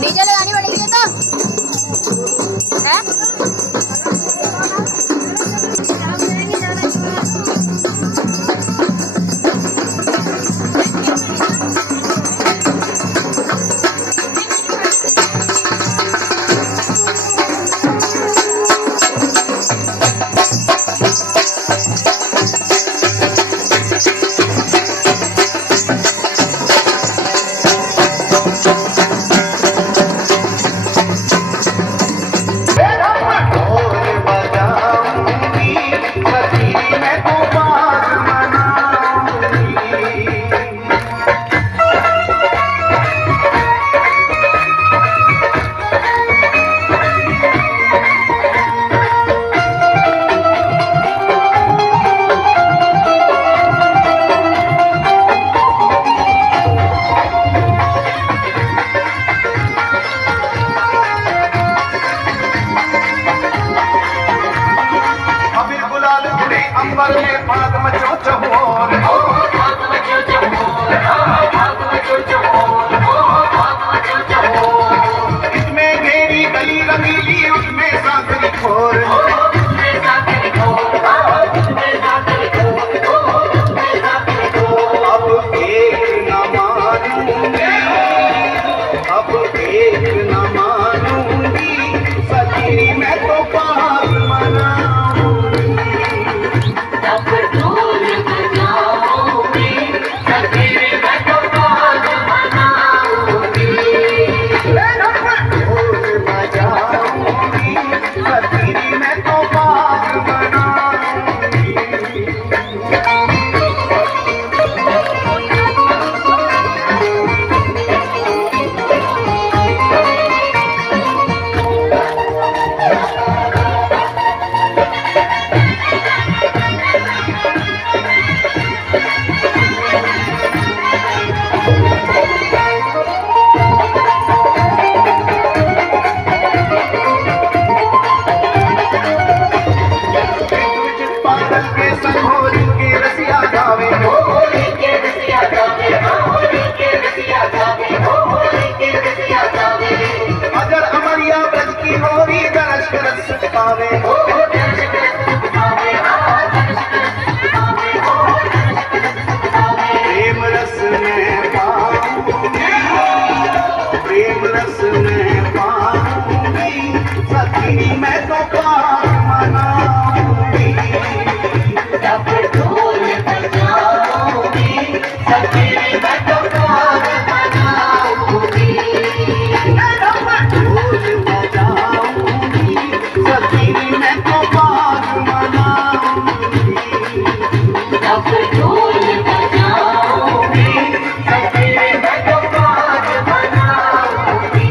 DJ लगानी पड़ेगी तो है? अंबर में भाग मचो चहोर, भाग मचो चहोर, भाग मचो चहोर, भाग मचो चहोर। इसमें घेरी गली रंगीली, उसमें साकरी खोर, उसमें साकरी खोर, उसमें साकरी खोर, उसमें साकरी खोर। अब एक न मानूंगी, अब एक न मानूंगी, सखी मैं तो पार मनाऊंगी। अगर अमरिया ब्रज की होरी दर्श रस पावे, प्रेम रस में पाऊंगी, प्रेम रस में पाऊंगी, सखी मैं तो पार मनाऊंगी। जब ढोल बजाऊंगी, सखी मैं तो पार मनाऊंगी। ढोल बजाऊंगी, सखी मैं तो पार मनाऊंगी। जब ढोल बजाऊंगी, सखी मैं तो पार मनाऊंगी।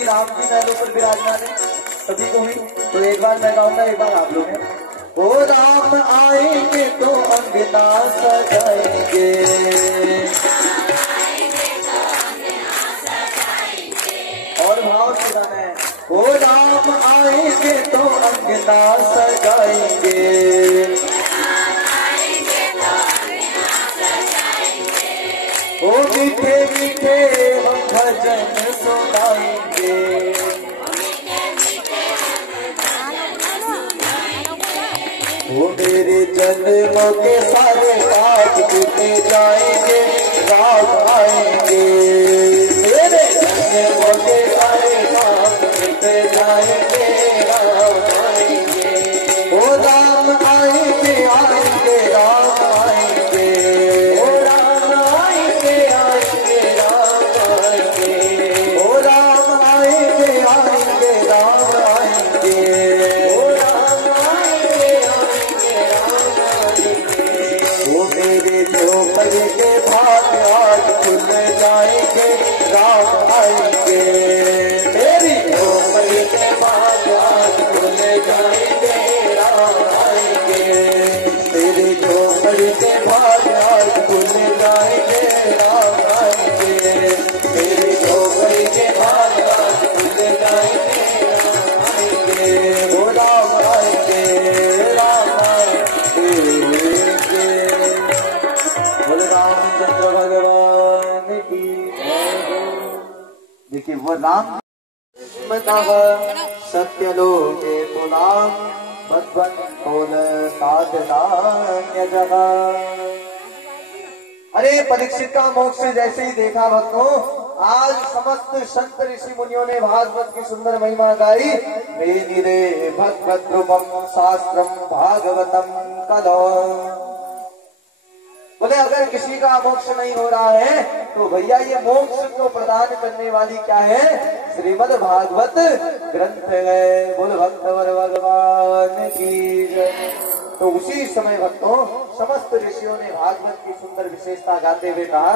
श्री राम जी महलों पर विराजमान है सभी को ही। तो एक बार मैं गाऊंगा, एक बार आप लोग हैं। ओ राम आएंगे तो अंगना सजाएंगे, और भाव से गाना है। ओ राम आएंगे तो अंगना सजाएंगे, ओ मीठे मीठे हम भजन सुनाएंगे, वो मेरे जन्मों के सारे राज बीते जाएंगे, राम आएंगे। मेरे जन्मों के सारे राज बीते जाएंगे, राम आएंगे। ओ राम आएंगे आएंगे राम आएंगे, ओ राम आएंगे आएंगे राम आएंगे, ओ राम आएंगे आएंगे राम आएंगे, ओ राम आएंगे आएंगे राम आएंगे। वो मेरे झोपड़ के भाग आज खुल जाएंगे, राम आएंगे। मेरी झोपड़ के भाग आज खुल जाएंगे, राम आएंगे। मेरी झोपड़ के भाग आज खुल जाएंगे, राम आएंगे। मेरी झोपड़ के भाग आज खुल जाएंगे, राम आएंगे। वो राम आएंगे, राम आएंगे। बोले रामचंद्र भगवान की जय। देखिए वो राम सत्यलोके तुलाम भगवन् तोल साधनान्य जगह। अरे परीक्षित का मोक्ष जैसे ही देखा भक्तों, आज समस्त संत ऋषि मुनियों ने भागवत की सुंदर महिमा गाई। मेनिरे भगवत रूपम शास्त्रम भागवतम कलो। बोले अगर किसी का मोक्ष नहीं हो रहा है तो भैया ये मोक्ष को प्रदान करने वाली क्या है? श्रीमद् भागवत ग्रंथ है। बोल भक्तवर भगवान की जय। तो उसी समय भक्तों समस्त ऋषियों ने भागवत की सुंदर विशेषता गाते हुए कहा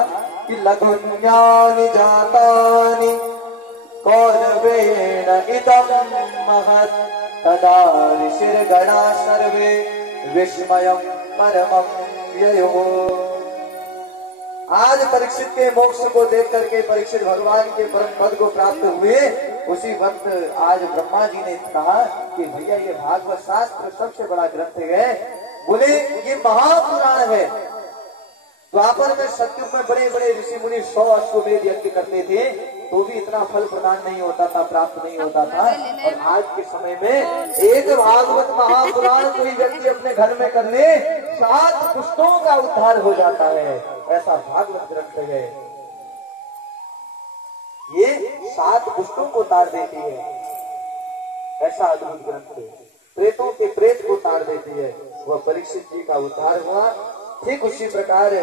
कि लघुन्यानि जातानि कौरवेण इदं महत् तदा ऋषिर्गणा सर्वे विस्मयं परमं ययो। आज परीक्षित के मोक्ष को देख करके परीक्षित भगवान के परम पद को प्राप्त हुए। उसी वक्त आज ब्रह्मा जी ने कहा कि भैया ये भागवत शास्त्र सबसे बड़ा ग्रंथ है। बोले ये महापुराण है। द्वापर में सत्युग में बड़े बड़े ऋषि मुनि 100 अश्वमेध यज्ञ करते थे तो भी इतना फल प्रदान नहीं होता था, प्राप्त नहीं होता था। और आज के समय में एक भागवत महापुराण कोई व्यक्ति अपने घर में कर ले 7 कुष्ठों का उद्धार हो जाता है। ऐसा भागवत ग्रंथ है। ये 7 कुष्ठों को तार देती है। ऐसा अद्भुत ग्रंथ है। प्रेतों के प्रेत को तार देती है। वह परीक्षित जी का उद्धार हुआ। ठीक उसी प्रकार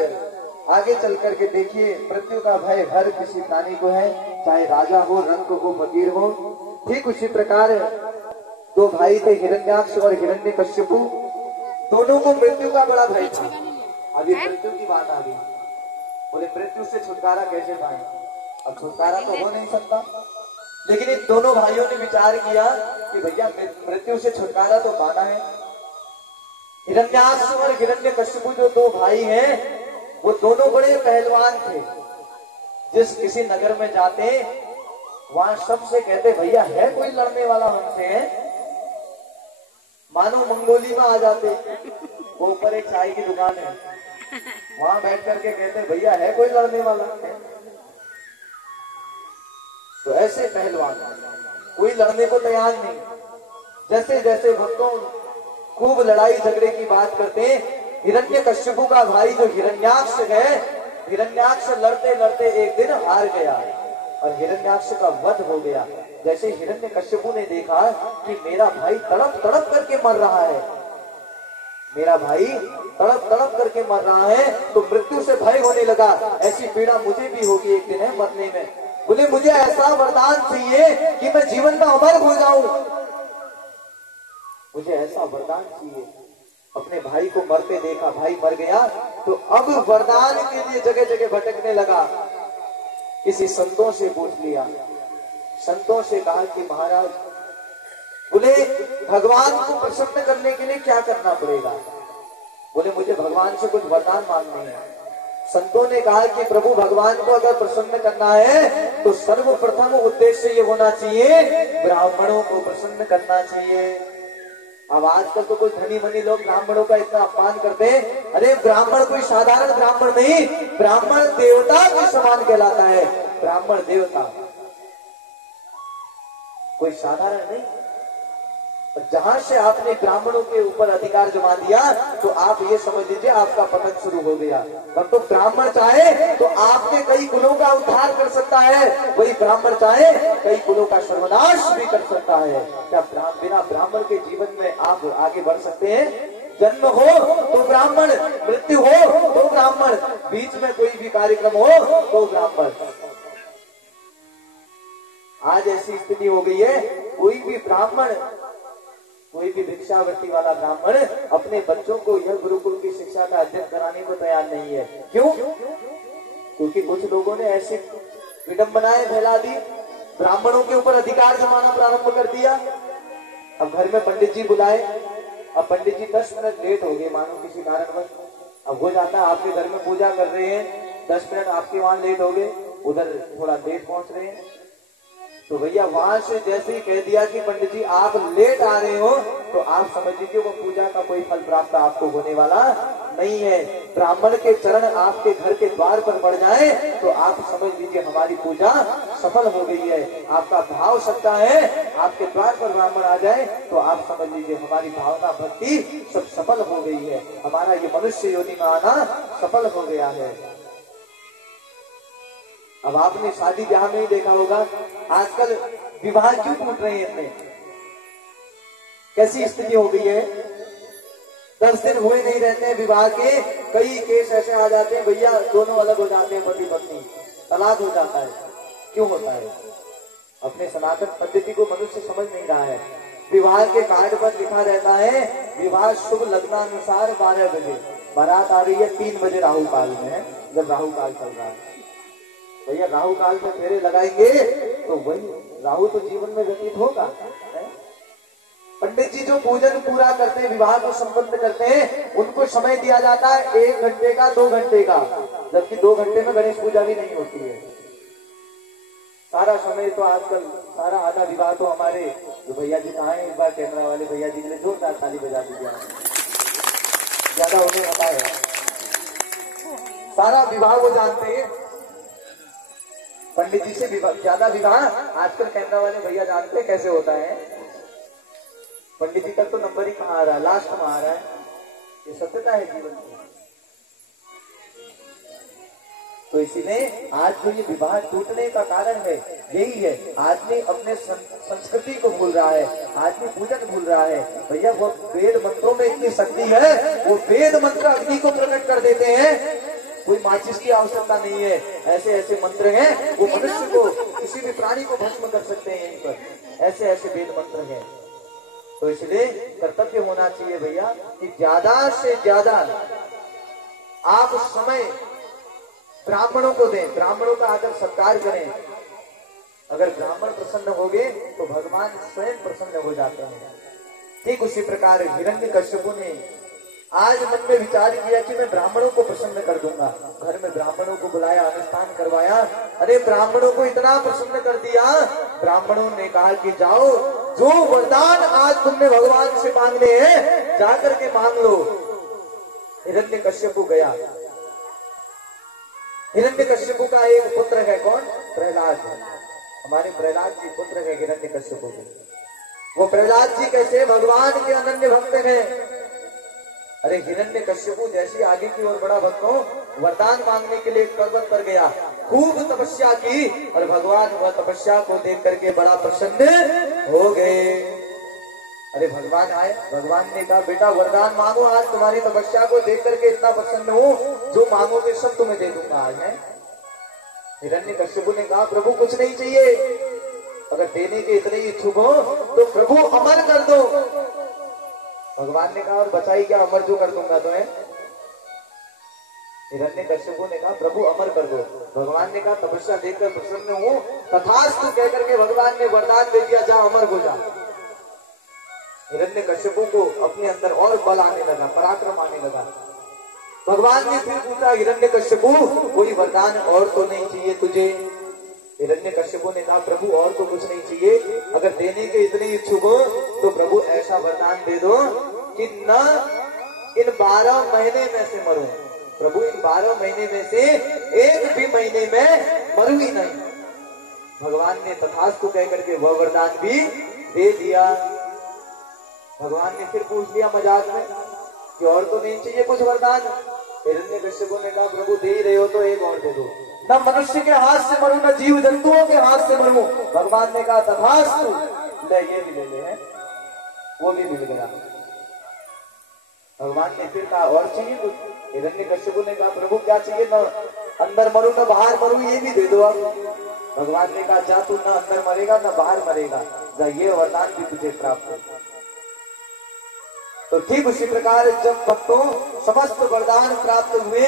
आगे चल करके देखिए, मृत्यु का भय हर किसी प्राणी को है, चाहे राजा हो, रंक हो, फकीर हो। ठीक उसी प्रकार 2 भाई थे, हिरण्याक्ष और हिरण्यकश्यपु। दोनों को मृत्यु का बड़ा भय था। अभी मृत्यु की बात आ गई। बोले मृत्यु से छुटकारा कैसे पाए? अब छुटकारा तो हो नहीं सकता, लेकिन इन दोनों भाइयों ने विचार किया कि भैया मृत्यु से छुटकारा तो पाना है। हिरण्याक्ष और हिरण्यकश्यपु जो 2 भाई हैं, वो दोनों बड़े पहलवान थे। जिस किसी नगर में जाते वहां सबसे कहते भैया है कोई लड़ने वाला हमसे? मानो मंगोली में आ जाते। वो ऊपर एक चाय की दुकान है, वहां बैठ करके कहते भैया है कोई लड़ने वाला? तो ऐसे पहलवान कोई लड़ने को तैयार नहीं। जैसे जैसे भक्तों खूब लड़ाई झगड़े की बात करते, हिरण्यकश्यपु का भाई जो हिरण्याक्ष है, हिरण्याक्ष लड़ते लड़ते एक दिन हार गया और हिरण्याक्ष का वध हो गया। जैसे हिरण्यकश्यपु ने देखा कि मेरा भाई तड़प तड़प करके मर रहा है, मेरा भाई तड़प तड़प करके मर रहा है, तो मृत्यु से भय होने लगा। ऐसी पीड़ा मुझे भी होगी एक दिन है मरने में। बोले मुझे ऐसा वरदान चाहिए कि मैं जीवन में अमर हो जाऊं। मुझे ऐसा वरदान चाहिए। अपने भाई को मरते देखा, भाई मर गया, तो अब वरदान के लिए जगह जगह भटकने लगा। किसी संतों से पूछ लिया। संतों से कहा कि महाराज, बोले भगवान को प्रसन्न करने के लिए क्या करना पड़ेगा? बोले मुझे भगवान से कुछ वरदान मांगने हैं। संतों ने कहा कि प्रभु भगवान को अगर प्रसन्न करना है तो सर्वप्रथम उद्देश्य ये होना चाहिए, ब्राह्मणों को प्रसन्न करना चाहिए। अब आजकल तो कुछ धनी मनी लोग ब्राह्मणों का इतना अपमान करते हैं। अरे ब्राह्मण कोई साधारण ब्राह्मण नहीं, ब्राह्मण देवता के समान कहलाता है। ब्राह्मण देवता कोई साधारण नहीं। जहां से आपने ब्राह्मणों के ऊपर अधिकार जमा दिया तो आप ये समझ लीजिए आपका पतन शुरू हो गया। अब तो ब्राह्मण चाहे तो आपके कई कुलों का उद्धार कर सकता है, वही ब्राह्मण चाहे कई कुलों का सर्वनाश भी कर सकता है। क्या बिना ब्राह्मण के जीवन में आप आगे बढ़ सकते हैं? जन्म हो तो ब्राह्मण, मृत्यु हो तो ब्राह्मण, बीच में कोई भी कार्यक्रम हो तो ब्राह्मण। आज ऐसी स्थिति हो गई है, कोई भी ब्राह्मण, कोई भी भिक्षावृत्ति वाला ब्राह्मण अपने बच्चों को यह गुरुकुल की शिक्षा का अध्ययन कराने को तैयार नहीं है। क्यों? क्योंकि कुछ लोगों ने ऐसी विडंबनाएं फैला दी, ब्राह्मणों के ऊपर अधिकार जमाना प्रारंभ कर दिया। अब घर में पंडित जी बुलाए, अब पंडित जी 10 मिनट लेट हो गए मानो किसी कारणवश। अब हो जाता है आपके घर में पूजा कर रहे हैं, 10 मिनट आपके वहां लेट हो गए, उधर थोड़ा लेट पहुंच रहे हैं, तो भैया वहां से जैसे ही कह दिया कि पंडित जी आप लेट आ रहे हो तो आप समझ लीजिए वो पूजा का कोई फल प्राप्त आपको होने वाला नहीं है। ब्राह्मण के चरण आपके घर के द्वार पर पड़ जाए तो आप समझ लीजिए हमारी पूजा सफल हो गई है। आपका भाव सच्चा है, आपके द्वार पर ब्राह्मण आ जाए तो आप समझ लीजिए हमारी भावना भक्ति सब सफल हो गई है, हमारा ये मनुष्य योनि में आना सफल हो गया है। अब आपने शादी ब्याह में ही देखा होगा, आजकल विवाह क्यों टूट रहे हैं इतने? कैसी स्थिति हो गई है? 10 दिन हुए नहीं रहते हैं विवाह के, कई केस ऐसे आ जाते हैं भैया दोनों अलग हो जाते हैं, पति पत्नी तलाक हो जाता है। क्यों होता है? अपने सनातन पद्धति को मनुष्य समझ नहीं रहा है। विवाह के कार्ड पर लिखा रहता है विवाह शुभ लग्नानुसार 12 बजे, बारात आ रही है 3 बजे राहु काल में, जब राहु काल चल रहा है। भैया राहु काल में फेरे लगाएंगे तो वही राहु तो जीवन में व्यतीत होगा। पंडित जी जो पूजन पूरा करते हैं, विवाह को संपन्न करते हैं, उनको समय दिया जाता है 1 घंटे का, 2 घंटे का, जबकि 2 घंटे में गणेश पूजा भी नहीं होती है। सारा समय तो आजकल सारा आधा विवाह तो हमारे जो भैया जी कहा है, एक बार कैमरा वाले भैया जी के लिए जोरदार ताली बजा दीजिए। ज्यादा उन्हें पता है, सारा विवाह वो जानते हैं। पंडित जी से ज्यादा विवाह आजकल कैमरा वाले भैया जानते हैं कैसे होता है। पंडित जी तक तो नंबर ही कहाँ आ रहा है, लास्ट में आ रहा है। ये सत्यता है जीवन की। तो इसीलिए आज जो ये विवाह टूटने का कारण है यही है, आदमी अपने संस्कृति को भूल रहा है, आदमी पूजन भूल रहा है। भैया वो वेद मंत्रों में इतनी शक्ति है, वो वेद मंत्र अग्नि को प्रकट कर देते हैं, कोई माचिस की आवश्यकता नहीं है। ऐसे ऐसे मंत्र हैं वो मनुष्य को, किसी भी प्राणी को भस्म कर सकते हैं। यहीं पर ऐसे ऐसे वेद मंत्र हैं। तो इसलिए कर्तव्य होना चाहिए भैया कि ज्यादा से ज्यादा आप समय ब्राह्मणों को दें, ब्राह्मणों का आदर सत्कार करें। अगर ब्राह्मण प्रसन्न हो गए तो भगवान स्वयं प्रसन्न हो जाते हैं। ठीक उसी प्रकार हिरण्यकश्यप ने आज मन में विचार किया कि मैं ब्राह्मणों को प्रसन्न कर दूंगा। घर में ब्राह्मणों को बुलाया, अनुष्ठान करवाया। अरे ब्राह्मणों को इतना प्रसन्न कर दिया, ब्राह्मणों ने कहा कि जाओ, जो वरदान आज तुमने भगवान से मांगने हैं जाकर के मांग लो। हिरण्यकश्यप गया। हिरण्यकश्यप का एक पुत्र है, कौन? प्रहलाद। हमारे प्रहलाद जी पुत्र है हिरण्यकश्यप के। वो प्रहलाद जी कैसे? भगवान के अनन्य भक्त हैं। अरे हिरण्यकश्यप जैसी आगे की ओर बड़ा भक्त हो, वरदान मांगने के लिए पर्वत पर गया, खूब तपस्या की और भगवान वह तपस्या को देख करके बड़ा प्रसन्न हो गए। अरे भगवान आए, भगवान ने कहा बेटा वरदान मांगो, आज तुम्हारी तपस्या को देख करके इतना प्रसन्न हूँ, जो मांगोगे सब तुम्हें दे दूंगा आज। है हिरण्यकश्यप ने कहा प्रभु कुछ नहीं चाहिए, अगर देने के इतने ही इच्छुक हो तो प्रभु अमर कर दो। भगवान ने कहा और बचाई क्या, अमर जो कर दूंगा तो है। हिरण्यकश्यप ने कहा प्रभु अमर कर दो। भगवान ने कहा तपस्या देखकर प्रसन्न हूँ, तथास्तु कहकर के भगवान ने वरदान दे दिया, जा अमर हो जा। हिरण्यकश्यपु को अपने अंदर और बल आने लगा, पराक्रम आने लगा। भगवान ने फिर पूछा, हिरण्यकश्यपु कोई वरदान और तो नहीं चाहिए तुझे? हिरण्यकश्यपु ने कहा, प्रभु और तो कुछ नहीं चाहिए, अगर देने के इतने इच्छुक हो तो प्रभु ऐसा वरदान दे दो कि न इन 12 महीने में से मरूं। प्रभु इन 12 महीने में से एक भी महीने में मरूं ही नहीं। भगवान ने तथास्तु कहकर के वह वरदान भी दे दिया। भगवान ने फिर पूछ लिया मजाक में कि और तो नहीं चाहिए कुछ वरदान? हिरण्यकश्यपु ने कहा, प्रभु दे ही रहे हो तो एक और दे दो। न मनुष्य के हाथ से मरूं, न जीव जंतुओं के हाथ से मरूं। भगवान ने कहा, तथास्तु, ले ये भी ले ले है, वो भी मिल गया। भगवान ने फिर कहा, और चाहिए कुछ? हिरण्यकश्यपु ने कहा, प्रभु क्या चाहिए? न अंदर मरूं न बाहर मरूं, ये भी दे दो आप। भगवान ने कहा, जा तू न अंदर मरेगा न बाहर मरेगा, जा ये वरदान भी तुझे प्राप्त हो। तो ठीक उसी प्रकार जब भक्तों समस्त वरदान प्राप्त हुए,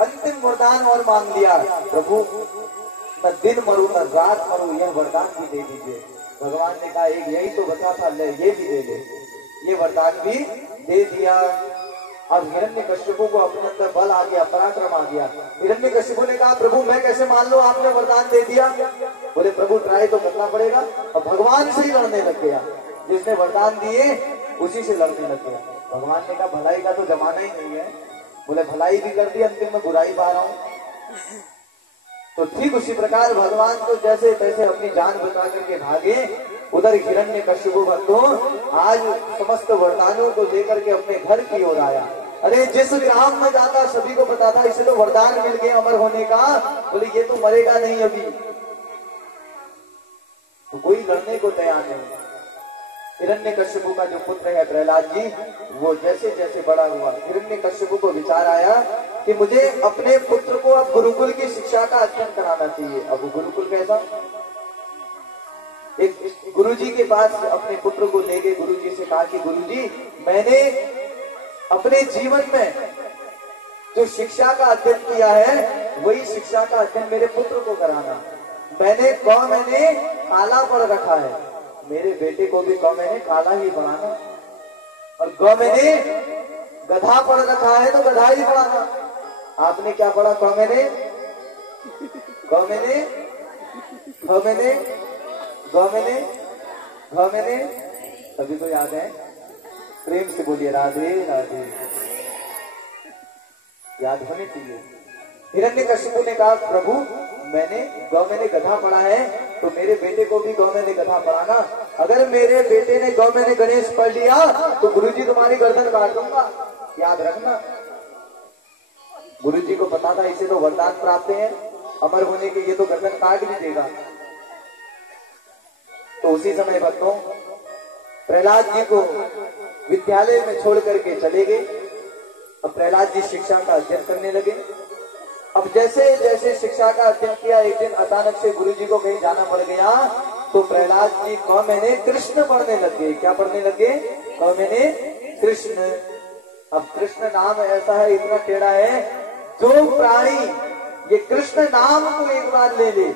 अंतिम वरदान और मांग लिया, प्रभु न दिन मरूं न रात मरूं, यह वरदान भी दे दीजिए। भगवान ने कहा, एक यही तो बचा था, ले ये भी दे दे। ये वरदान भी दे दिया। अब हिरण्यकश्यपु को अपने अंदर बल आ गया, पराक्रम आ गया। हिरण्यकश्यपु ने कहा, प्रभु मैं कैसे मान लो आपने वरदान दे दिया? बोले, प्रभु ट्राई तो करना पड़ेगा। अब भगवान से ही लड़ने लग गया, जिसने वरदान दिए उसी से लड़ने लग गया। भगवान ने कहा, भलाई का तो जमाना ही नहीं है। बोले, भलाई भी कर दी, अंतिम में बुराई पा रहा हूं। तो ठीक उसी प्रकार भगवान तो जैसे तैसे अपनी जान बचा करके भागे। उधर हिरण्यकश्यपु भक्तों आज समस्त वरदानों को लेकर के अपने घर की ओर आया। अरे जिस ग्राम में जाता सभी को पता था इसे तो वरदान मिल गया अमर होने का। बोले, ये तो मरेगा नहीं अभी। तो कोई लड़ने को तैयार नहीं। हिरण्यकश्यपु का जो पुत्र है प्रहलाद जी, वो जैसे जैसे बड़ा हुआ, हिरण्यकश्यपु को विचार आया कि मुझे अपने पुत्र को अब गुरुकुल की शिक्षा का अध्ययन कराना चाहिए। अब गुरुकुल कैसा? एक गुरुजी के पास अपने पुत्र को ले गए। गुरुजी से कहा कि गुरुजी, मैंने अपने जीवन में जो शिक्षा का अध्ययन किया है वही शिक्षा का अध्ययन मेरे पुत्र को कराना। मैंने काला पढ़ रखा है, मेरे बेटे को भी मैंने काला ही पढ़ाना। और मैंने गधा पढ़ रखा है तो गधा ही पढ़ाना। आपने क्या पढ़ा? मैंने सभी को याद है? प्रेम से बोलिए, राधे राधे। याद होने चाहिए। हिरण्यकश्यपु ने कहा, प्रभु मैंने गधा पढ़ा है तो मेरे बेटे को भी मैंने गधा पढ़ाना। अगर मेरे बेटे ने मैंने गणेश पढ़ लिया तो गुरुजी तुम्हारी गर्दन काट दूंगा, याद रखना। गुरुजी को पता था इसे तो वरदान प्राप्त है अमर होने के, ये तो गर्दन काट भी देगा। तो उसी समय भक्तों प्रहलाद जी को विद्यालय में छोड़ करके चले गए। अब प्रहलाद जी शिक्षा का अध्ययन करने लगे। अब जैसे जैसे शिक्षा का अध्ययन किया, एक दिन अचानक से गुरुजी को कहीं जाना पड़ गया तो प्रहलाद जी मैंने कृष्ण पढ़ने लग गए। क्या पढ़ने लगे? मैंने कृष्ण। अब कृष्ण नाम ऐसा है, इतना टेढ़ा है, जो प्राणी ये कृष्ण नाम को एक बार ले ले,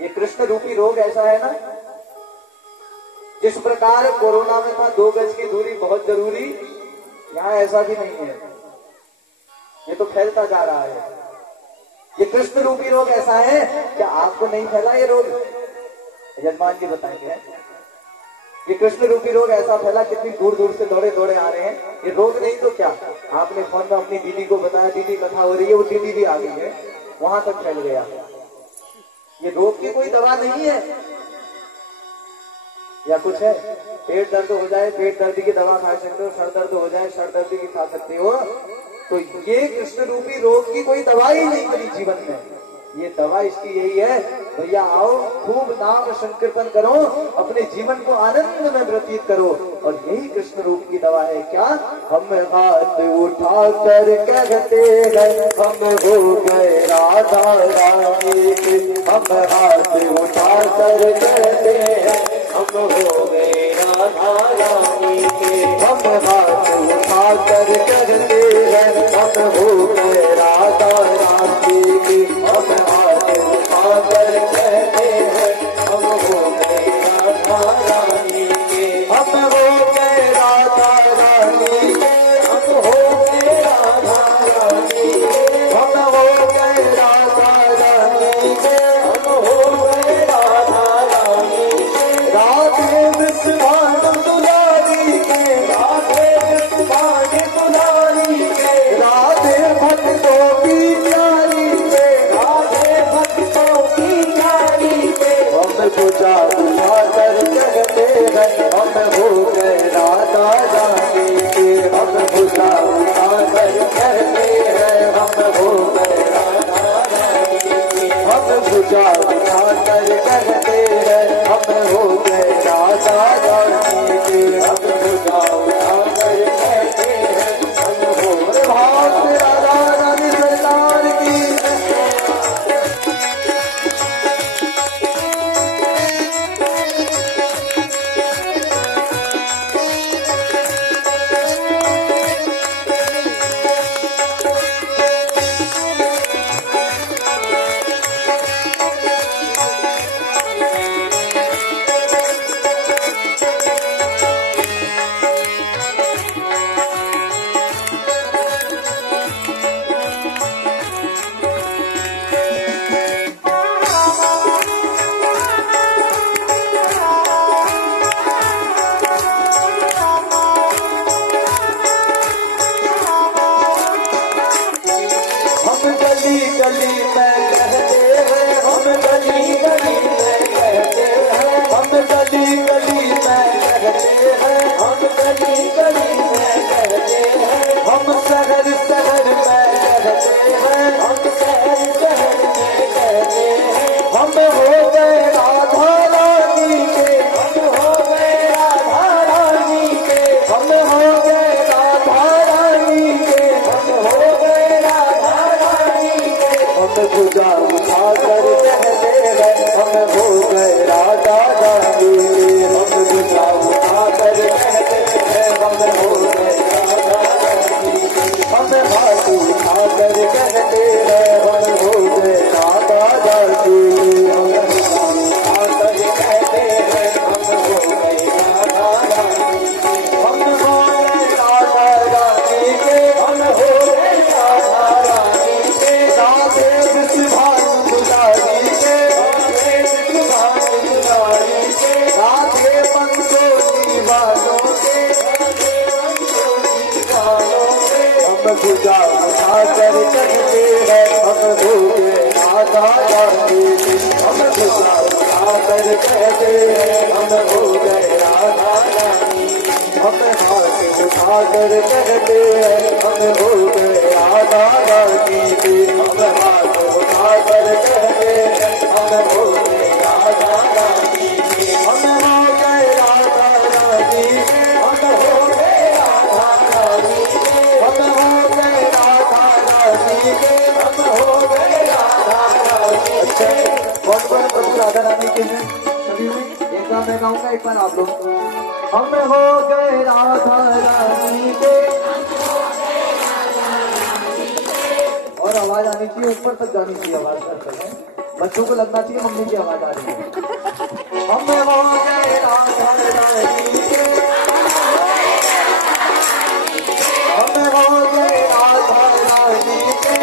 ये कृष्ण रूपी रोग ऐसा है ना, जिस प्रकार कोरोना में था 2 गज की दूरी बहुत जरूरी, यहाँ ऐसा भी नहीं है, ये तो फैलता जा रहा है। ये कृष्ण रूपी रोग ऐसा है, क्या आपको नहीं फैला ये रोग? यजमान जी बताएंगे। ये कृष्ण रूपी रोग ऐसा फैला, कितनी दूर दूर से दौड़े दौड़े आ रहे हैं। ये रोग नहीं तो क्या, आपने फोन में अपनी दीदी को बताया, दीदी कथा हो रही है, वो दीदी भी आ गई है, वहां तक फैल गया। ये रोग की कोई दवा नहीं है या कुछ है? पेट दर्द हो जाए, पेट दर्द की दवा खा सकते हो, सर दर्द हो जाए, सर दर्द की खा सकते हो। तो ये कृष्ण रूपी रोग की कोई दवाई नहीं बनी जीवन में। ये दवा इसकी यही है, भैया आओ खूब नाम संकीर्तन करो, अपने जीवन को आनंद में व्यतीत करो, और यही कृष्ण रूप की दवा है। क्या? हम हाथ उठा कर कहते हैं हम हो गए राधा रानी के, हम हाथ उठा कर कहते हैं हम हो गए राधा रानी के, हम हाथ उठा कर कहते हैं हम हो गए राधा रानी के, हम हाथ उठा कर कहते हैं जाने के हम भुजा उठाकर कहते हैं हम हो गए राधा रानी के। हम भुजा उठाकर कहते हैं हम हो गए राधा रानी के। हम भुजा उठाकर कहते हैं हम हो गए। भाव से राधा रानी सरकार की गली में कहते हैं हम गली गली में कहते हैं हम गली गली में कहते हैं हम गली गली में कहते हैं हम शहर शहर में कहते हैं हम शहर शहर में कहते हैं हम हो गए राधा रानी के। हम हो गए राधा रानी के। हम हो गए राधा रानी के। हम हो गए राधा रानी के। हम भुजा उठाकर कहते हैं हम हो गए राधा रानी के। हम भुजा उठाकर कहते हैं हम हो गए राधा रानी के। हम हाथ उठाकर कहते हैं हम हो गए राधा रानी के। हम भुजा उठाकर कहते हैं हम हो गए राधा रानी के। हम हो गए राधा रानी के। हम हो गए राधा रानी के। राधे विश्वभानु दुलारी के। राधे विश्वभानु दुलारी के। राधे पंचो दीवानों के। राधे पंचो दीवानों के। हम भुजा उठाकर कहते हैं हम हो गए राधा रानी के। हम भुजा उठाकर कहते हैं हम हो गए राधा रानी के। हम हाथ उठाकर कहते हैं हम हो गए राधा रानी के। हम हाथ उठाकर कहते हैं हम हो गए राधा रानी के। हम हो गए राधा रानी के। हम हो गए राधा रानी के। हम हो गए राधा रानी के। हम हो गए राधा रानी के। कौन कौन प्रभु राधा रानी के हैं सभी में? एक बार मैं गाऊंगा एक बार आप लोग। हम हो गए राधा रानी के। और आवाज आनी चाहिए ऊपर तक जानी चाहिए आवाज करते हैं। बच्चों को लगना चाहिए मम्मी की आवाज आ रही है। हम हो गए राधा रानी के। हम हो गए राधा रानी के।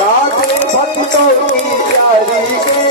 राधे भक्तों की प्यारी के।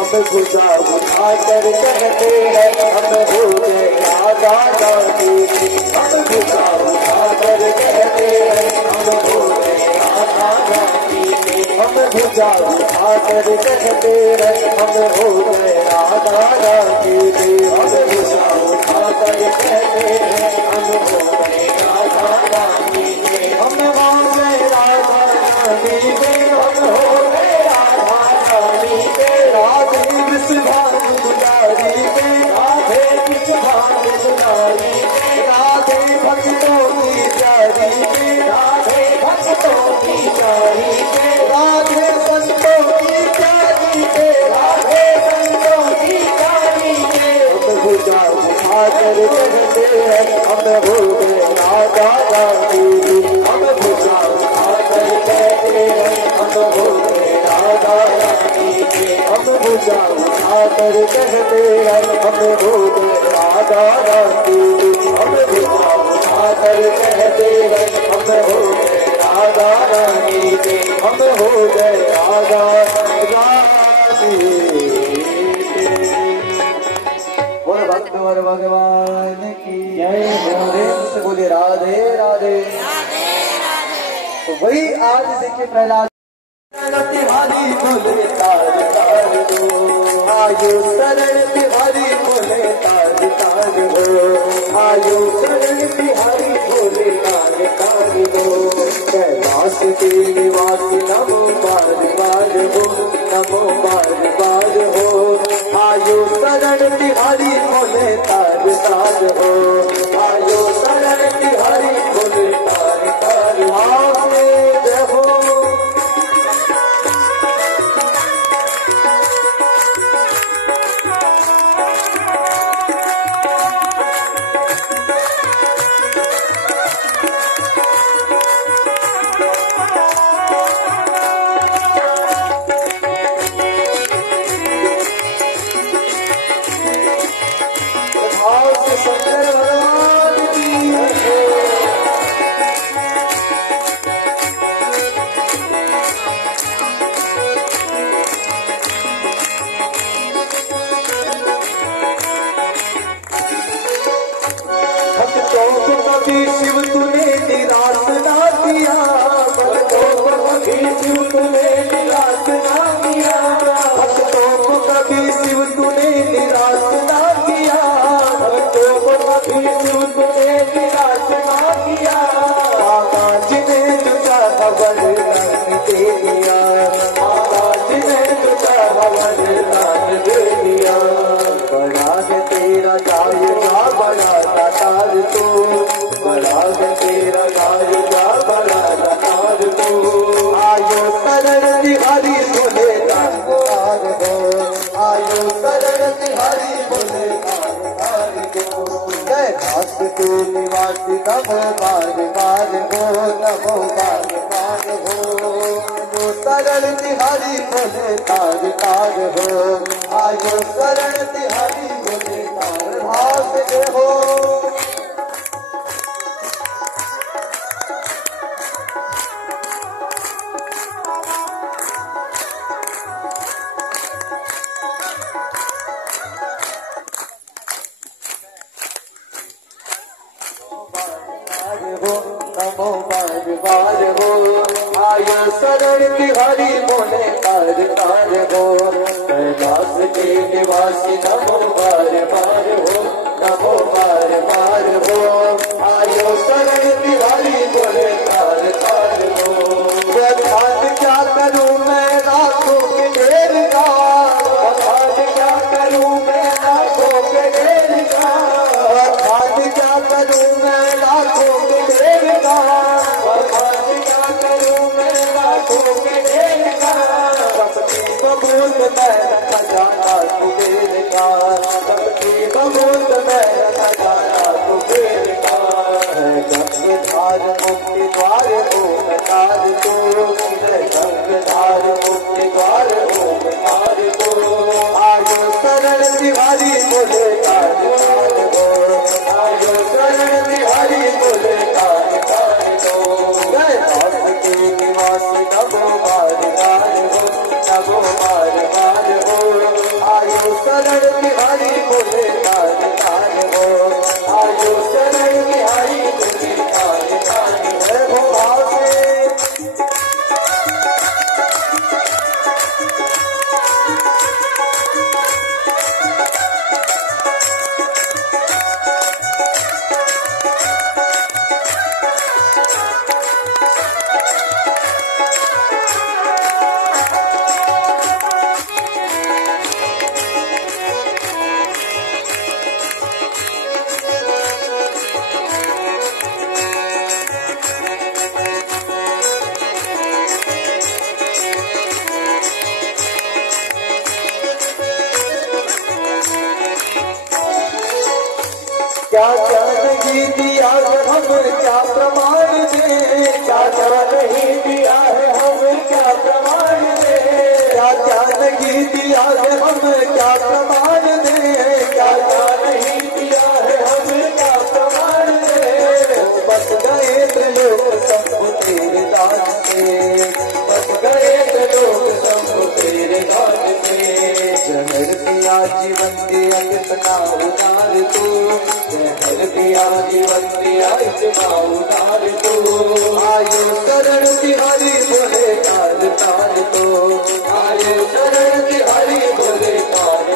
हम भुजा उठाकर कहते हैं हम हो गए राधा रानी के। हम भुजा उठाकर कहते हैं हम हो गए राधा रानी के। हम भुजा उठाकर कहते हैं हम हो गए राधा रानी के। हम भुजा उठाकर कहते हैं हम हो गए राधा रानी के। हम हो गए राधा रानी के। हम हो गए राधा रानी के। राधे विश्वभानु दुलारी के। राधे विश्वभानु दुलारी के। राधे भक्तों की प्यारी के। राधे भक्तों की प्यारी के। राधे संतों की प्यारी के। राधे संतों की प्यारी के। हम भुजा उठाकर कहते हैं हम हो गए राधा रानी के। हम भुजा उठाकर कहते हैं हम हो गए राधा रानी के। हम भुजा उठाकर कहते हैं हम हो गए राधा रानी के। हम भुजा उठाकर कहते हैं हम हो गए राधा रानी के। हम हो गए राधा रानी के। बोल भक्तवर भगवान की जय। प्रेम से बोले राधे राधे। तो वही आज देखिए प्रहलाद बोले तार तार दो। आयो शरण बिहारी भोले ताज ताज हो, आयो शरण बिहारी भोले ताज ताज हो। कैलाश के निवासी नमो बार बार हो, नमो बार बार हो। आयो शरण बिहारी भोले ताज ताज हो, आयो शरण बिहारी भोले ताज ताज हो। जय हो। शिव तूने निराश ना किया, भक्तों को कभी शिव तूने निराश ना किया, भक्तों को कभी शिव तूने निराश ना किया, भक्तों को कभी शिव तूने निराश ना किया। आकाश ने तुझा हवन दे दिया, आकाश ने तुझा हवन दे दिया। बड़ा है तेरा जाएगा बड़ा तार तो, बड़ा है तेरा जाएगा बड़ा तार तो। आयो शरण बिहारी भोले ताज ताज हो, आयो शरण बिहारी भोले ताज ताज हो। कैलाश के निवासी नमो बार बार हो, नमो बार बार हो। शरण बिहारी भोले ताज ताज हो, आयो शरण बिहारी भोले ताज भाग हो। नमो बार बार हो, आयो शरण बिहारी भोले ताज ताज हो। कैलाश के निवासी नमो बार बार हो, नमो बार बार हो। आयो शरण बिहारी भोले ताज ताज हो। बखान क्या करूं मैं लाखों के ढेर का, बखान क्या करूं मैं लाखों के ढेर का, बखान क्या करूं मैं लाखों के ढेर का, बखान क्या करूं मैं लाखों के ढेर का। सबकी बबूल मैं खजाना कुबेर का, सबकी बबूल मैं खजाना कुबेर का। गंगाधार मुक्ति द्वार ओमकार को, गंगाधार मुक्ति द्वार ओमकार को। आयो शरण बिहारी भोले ताज ताज हो, आयो शरण बिहारी भोले ताज ताज हो। कैलाश के निवासी नमो बार बार हो, नमो बार बार हो। आयो शरण बिहारी भोले ताज ताज हो, आयो शरण बिहारी भोले ताज ताज हो। क्या क्या नहीं दिया है हम क्या प्रमाण दे, क्या क्या नहीं दिया है हम क्या प्रमाण दे, क्या क्या नहीं दिया है हम क्या प्रमाण दे, क्या क्या नहीं दिया है हम क्या प्रमाण दे। बस गए लोग सब तेरे दान से, बस गए लोग सब तेरे दान से। जहर दिया जीवन दिया कितना उदार तू, जहर दिया जीवन दिया इतना उदार तू। आयो शरण बिहारी भोले ताज ताज तो, आयो शरण बिहारी भोले ताज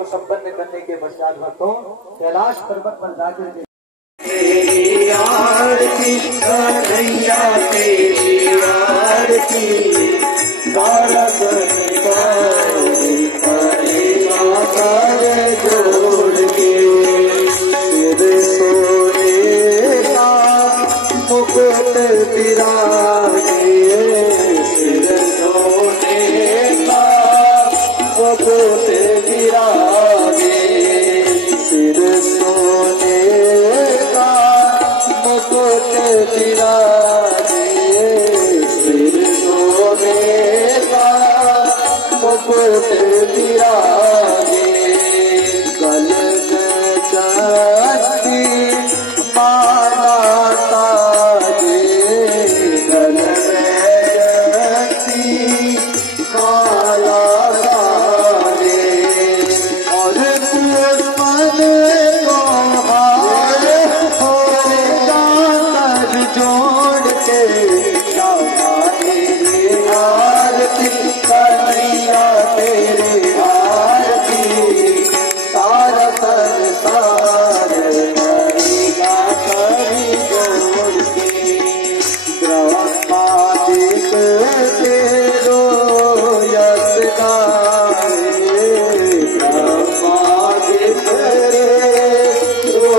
को संपन्न करने के पश्चात भक्तों कैलाश पर्वत पर जाकर के तेरी आरती कन्हैया तेरी आरती बारह जोड़ के सिर सोने का मुकुट विराजे सिर सोने का मुकुट विराजे सिर सोने का मुकुट विराजे सिर सोने का मुकुट विराजे चंदी माला ताजे गल चंदी माला ताजे और पुष्पन को हार और कांकर जोड़ के तेरे आरती कन्हैया तेरे आरती सारा संसार करेगा करी जोड़ के ब्रह्मादिक तेरो यश गाए ब्रह्मादिक तेरो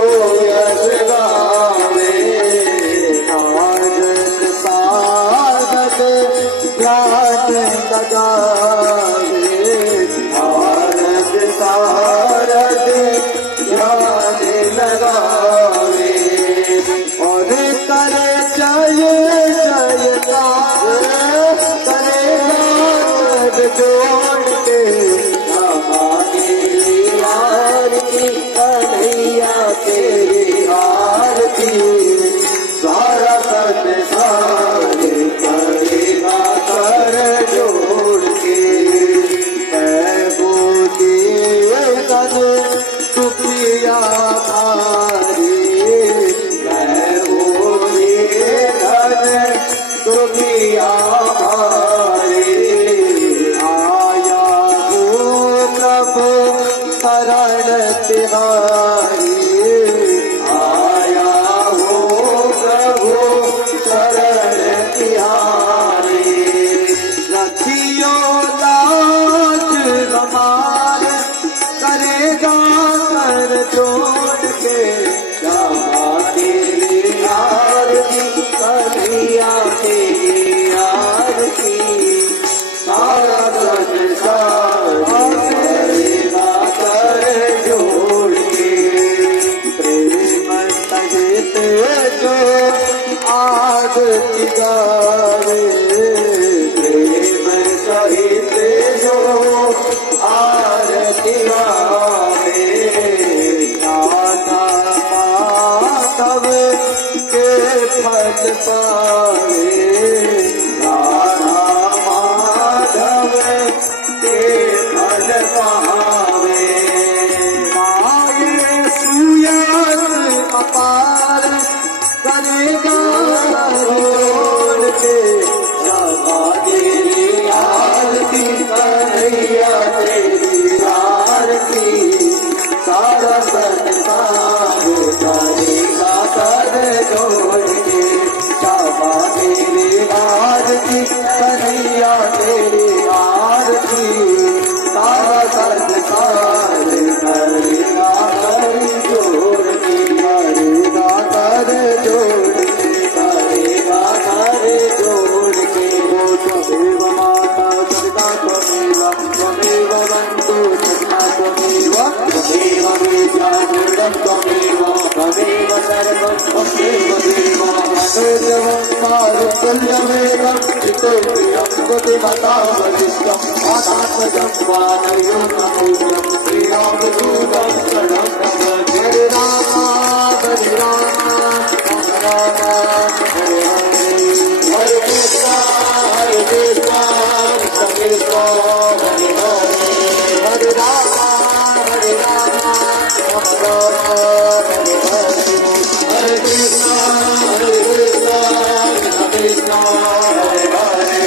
यश गाए साधक साधक ध्यान लगाए भारत सारद ध्यान लगावे और करे जय जयकार करे नाद जोड़ के हमारी आरती कन्हैया तेरी आरती सारा संसार करेगा कर जोड़ के दुखिया भारी मैं बोले धन दुखिया भारी आया हो प्रभु शरण तिहारी आया हो प्रभु शरण तिहारी रखियो लाज हमारे करेगा कर जोड़ के तेरी आरती कन्हैया तेरी आरती सारा संसार करेगा कर जोड़ के प्रेम सहित जो आरती गावे प्रेम सहित जो आरती गावे माधव के फल पावे राधा माधव के फल पावे माये सुयस अपार करेगा रोड के राधा तेरी आरती कन्हैया तेरी आरती सारा संसार करेगा कर जोड़ के शाबा तेरी आरती कन्हैया तेरी आरती सारा संसार करेगा कर जोड़ के करेगा कर जोड़ के करेगा कर जोड़ के वो त्वमेव माता पिता त्वमेव बन्धु सखा त्वमेव त्वमेव विद्या गुरुं त्वमेव त्वमेव सर्वं त्वमेव देव अनुजवं मारुतल्यमेव चित्तोऽयं बुद्धिमता वरिष्ठं आत्मजं वानयोर्नमोऽहं श्रीरामदूतं शरणं प्रपद्ये हरे राम हरे राम राम राम हरे हरे हरे कृष्णा हरे कृष्णा हरे हरे हरे राम हरे राम राम राम हरे हरे हरे कृष्णा हरे कृष्णा कृष्णा हरे हरे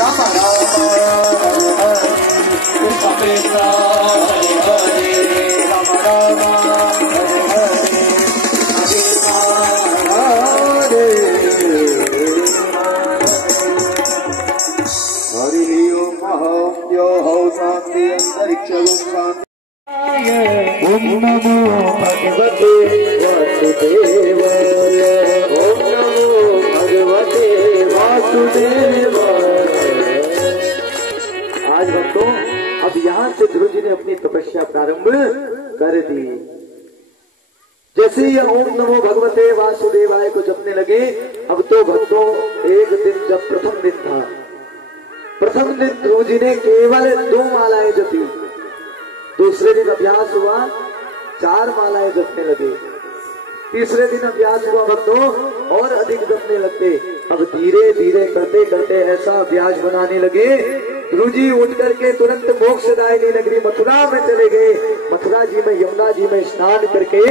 राम राम हरे हरे कृष्ण कृष्ण हरे हरे शांति अंतरिक्ष शांति। ओम नमो भगवते वासुदेवाय। ओम नमो भगवते वासुदेवाय। आज भक्तों, अब यहाँ से ध्रुव जी ने अपनी तपस्या प्रारंभ कर दी। जैसे ही ओम नमो भगवते वासुदेवाय को जपने लगे, अब तो भक्तों एक दिन जब प्रथम दिन था, प्रथम दिन ध्रुव जी ने केवल 2 मालाएं जपी। दूसरे दिन अभ्यास हुआ, 4 मालाएं जपने लगे। तीसरे दिन अभ्यास हुआ भक्तों, और अधिक जपने लगते। अब धीरे धीरे करते करते ऐसा अभ्यास बनाने लगे, ध्रुव जी उठ करके तुरंत मोक्षदायिनी नगरी मथुरा में चले गए। मथुरा जी में, यमुना जी में स्नान करके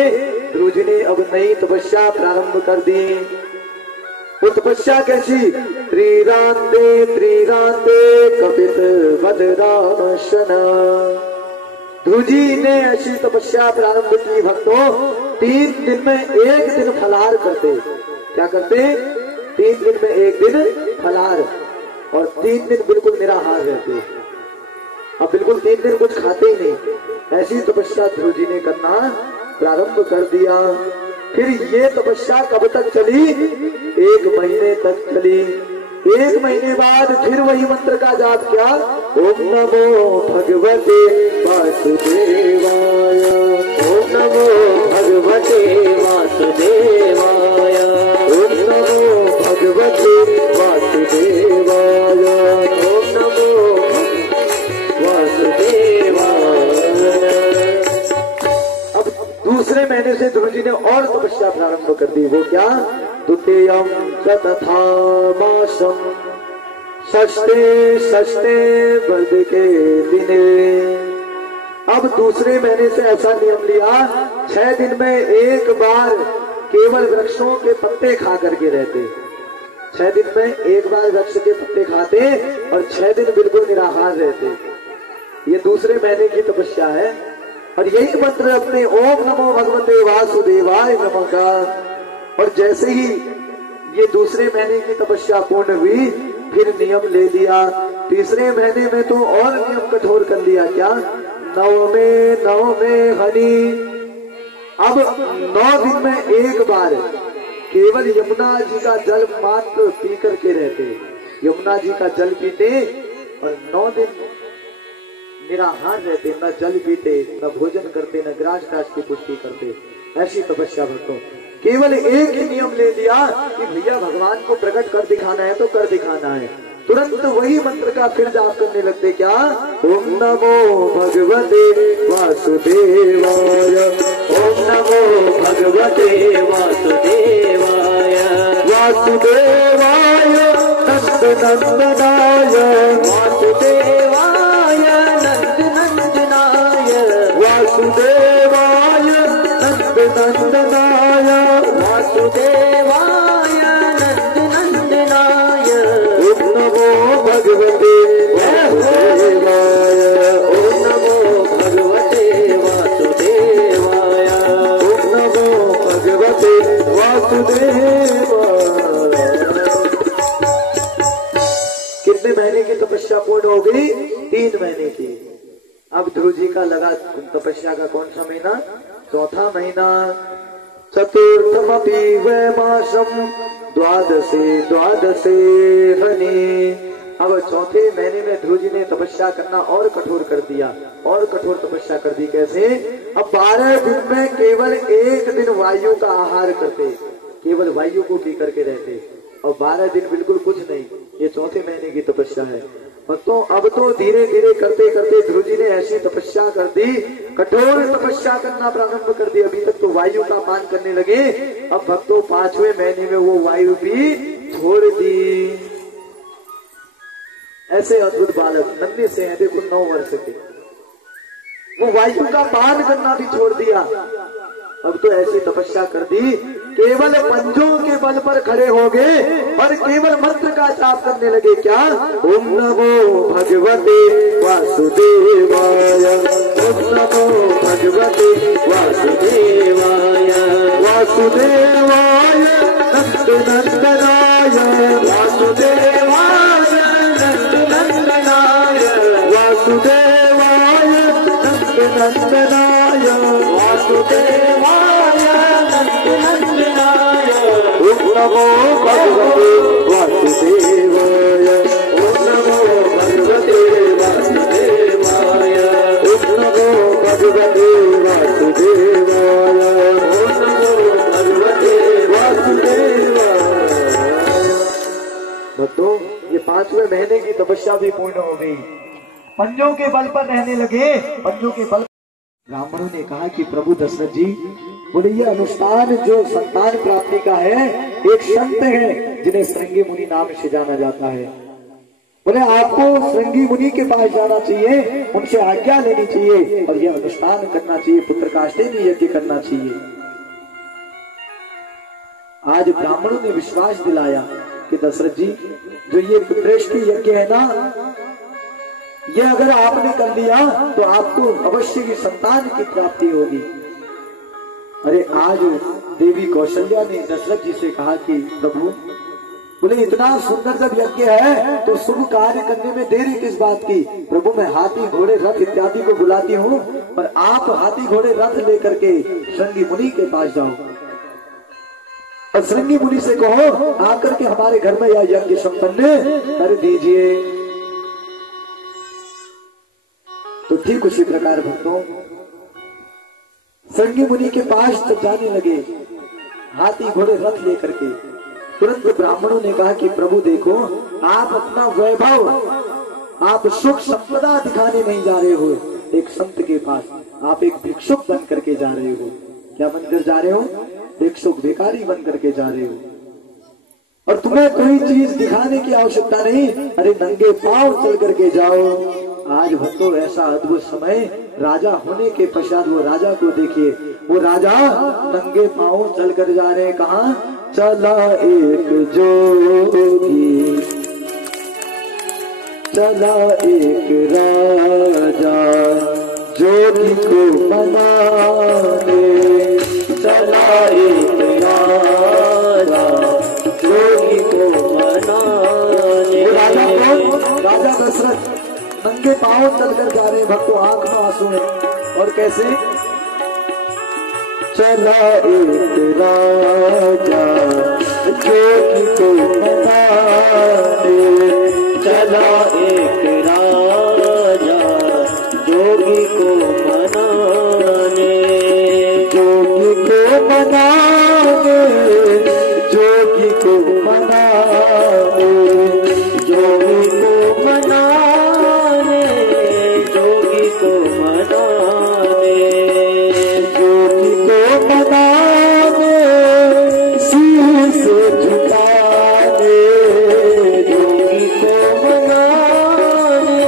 ध्रुव जी ने अब नई तपस्या प्रारंभ कर दी। वो तपस्या कैसी? त्रिरांते कपित वदराशना। ध्रुव जी ने ऐसी तपस्या प्रारंभ की भक्तों, 3 दिन में 1 दिन फलाहार करते। क्या करते? 3 दिन में 1 दिन फलाहार, और 3 दिन बिल्कुल निराहार रहते। अब बिल्कुल 3 दिन कुछ खाते ही नहीं। ऐसी तपस्या ध्रुव जी ने करना प्रारंभ कर दिया। फिर ये तपस्या कब तक चली? 1 महीने तक चली। 1 महीने बाद फिर वही मंत्र का जाप किया, ओम नमो भगवते वासुदेवाय। ओम नमो भगवते वासुदेवाय। ओम नमो भगवते वासुदेवाय। ओम नमो वासुदेवाय। अब दूसरे महीने से ध्रुव जी ने और तपस्या प्रारंभ कर दी। वो क्या? द्वितीयं तथा मासम षष्ठे वर्ष के दिने। अब दूसरे महीने से ऐसा नियम लिया, 6 दिन में 1 बार केवल वृक्षों के पत्ते खा करके रहते। 6 दिन में 1 बार वृक्ष के पत्ते खाते और 6 दिन बिल्कुल निराहार रहते। ये दूसरे महीने की तपस्या है। और यही मंत्र अपने ओम नमो भगवते वासुदेवाय नमः का। और जैसे ही ये दूसरे महीने की तपस्या पूर्ण हुई, फिर नियम ले लिया। तीसरे महीने में तो और नियम कठोर कर लिया। क्या? 9 में हनी। अब 9 दिन में 1 बार केवल यमुना जी का जल मात्र पी करके रहते। यमुना जी का जल पीते और 9 दिन निराहार रहते, न जल पीते, न भोजन करते, न ग्रास की पुष्टि करते। ऐसी तपस्या भक्तों, केवल एक ही नियम ले लिया कि भैया भगवान को प्रकट कर दिखाना है तो कर दिखाना है। तुरंत वही मंत्र का फिर जाप करने लगते। क्या? ओम नमो भगवते वासुदेवाय। ओम नमो भगवते वासुदेवाय। वासुदेवाय नंदनंदनाय। वासुदेवाय नंदनंदनाय। वासुदेवाय नंदनंदनाय। वासुदेवाय नंदनंदनाय। ओम नमो भगवते वासुदेवाय। ओम नमो भगवते वासुदेवाय। ओम नमो भगवते वासुदेवाय। कितने महीने की तपस्या पूर्ण हो गई? 3 महीने की। अब ध्रुव जी का लगा तपस्या का कौन सा महीना? 4था महीना। चतुर्थमपि वैमासम द्वादशे हनि। अब 4थे महीने में ध्रुव जी ने तपस्या करना और कठोर कर दिया, और कठोर तपस्या कर दी। कैसे? अब 12 दिन में केवल 1 दिन वायु का आहार करते, केवल वायु को पी करके रहते, और 12 दिन बिल्कुल कुछ नहीं। ये 4थे महीने की तपस्या है। तो अब तो धीरे धीरे करते करते ध्रुव जी ने ऐसी तपस्या कर दी, कठोर तपस्या करना प्रारंभ कर दी। अभी तक तो वायु का पान करने लगे, अब भक्तों 5वें महीने में वो वायु भी छोड़ दी। ऐसे अद्भुत बालक नन्हे से हैं, देखो 9 वर्ष के, वो वायु का पान करना भी छोड़ दिया। अब तो ऐसी तपस्या कर दी, केवल पंजों के बल पर खड़े हो गए और केवल मंत्र का जाप करने लगे। क्या? ओम नमो भगवते वासुदेवाय। ओम नमो भगवते वासुदेवाय। वासुदेवाय नंदनंदनाय। वासुदेवाय नंदनंदनाय। वासुदेव नंदनाय वासुदेवाय नंदनंदनाय ओम नमो भगवते वासुदेवाय ओम नमो भगवते वासुदेवाय ओम नमो भगवते वासुदेवाय ओम नमो भगवते वासुदेवाय। भक्तों, ये 5वें महीने की तपस्या भी पूर्ण हो गई। पंजों के बल पर रहने लगे। पंजों के बल ब्राह्मणों ने कहा कि प्रभु दशरथ जी, बोले ये अनुष्ठान जो संतान प्राप्ति का है, एक संत है जिन्हें श्रृंगी मुनि नाम से जाना जाता है। बोले आपको श्रृंगी मुनि के पास जाना चाहिए, उनसे आज्ञा लेनी चाहिए और यह अनुष्ठान करना चाहिए, पुत्र काष्ठेय यज्ञ करना चाहिए। आज ब्राह्मणों ने विश्वास दिलाया कि दशरथ जी, जो ये पुत्रेष्टि यज्ञ है ना, ये अगर आपने कर लिया तो आपको अवश्य ही संतान की प्राप्ति होगी। अरे आज देवी कौशल्या ने दशरथ जी से कहा कि प्रभु, बोले इतना सुंदर जब यज्ञ है तो शुभ कार्य करने में देरी किस बात की। प्रभु मैं हाथी घोड़े रथ इत्यादि को बुलाती हूँ, पर आप हाथी घोड़े रथ लेकर के श्रृंगी मुनि के पास जाओ और श्रृंगी मुनि से कहो आकर के हमारे घर में यह यज्ञ संपन्न कर दीजिए। तो ठीक उसी प्रकार भक्तों, श्रृंगी मुनि के पास जब जाने लगे हाथी घोड़े रथ लेकर के, तुरंत ब्राह्मणों ने कहा कि प्रभु देखो, आप अपना वैभव, आप सुख संपदा दिखाने नहीं जा रहे हो एक संत के पास, आप एक भिक्षुक बन करके जा रहे हो। क्या बनकर जा रहे हो? भिक्षुक, भिखारी बन करके जा रहे हो। और तुम्हें कोई चीज दिखाने की आवश्यकता नहीं, अरे नंगे पांव चल करके जाओ। आज भक्तों ऐसा अद्भुत समय, राजा होने के पश्चात वो राजा को देखिए, वो राजा नंगे पांव चल कर जा रहे हैं। कहाँ? चला एक जोगी, चला एक राजा जोगी को मनाने, चला एक राजा जोगी को मनाने। राजा कौन? राजा दशरथ नंगे पांव चलकर जा रहे हैं भक्तों, आंख में आंसू है। और कैसे? चला एक राजा जोगी को मनाने, चला एक राजा जोगी को मनाने, जोगी को मनाने, जोगी को मनाने, जोगी को मनाने, जोगी को मनाने, जोगी को मनाने, शीश झुकाने, जोगी को मनाने,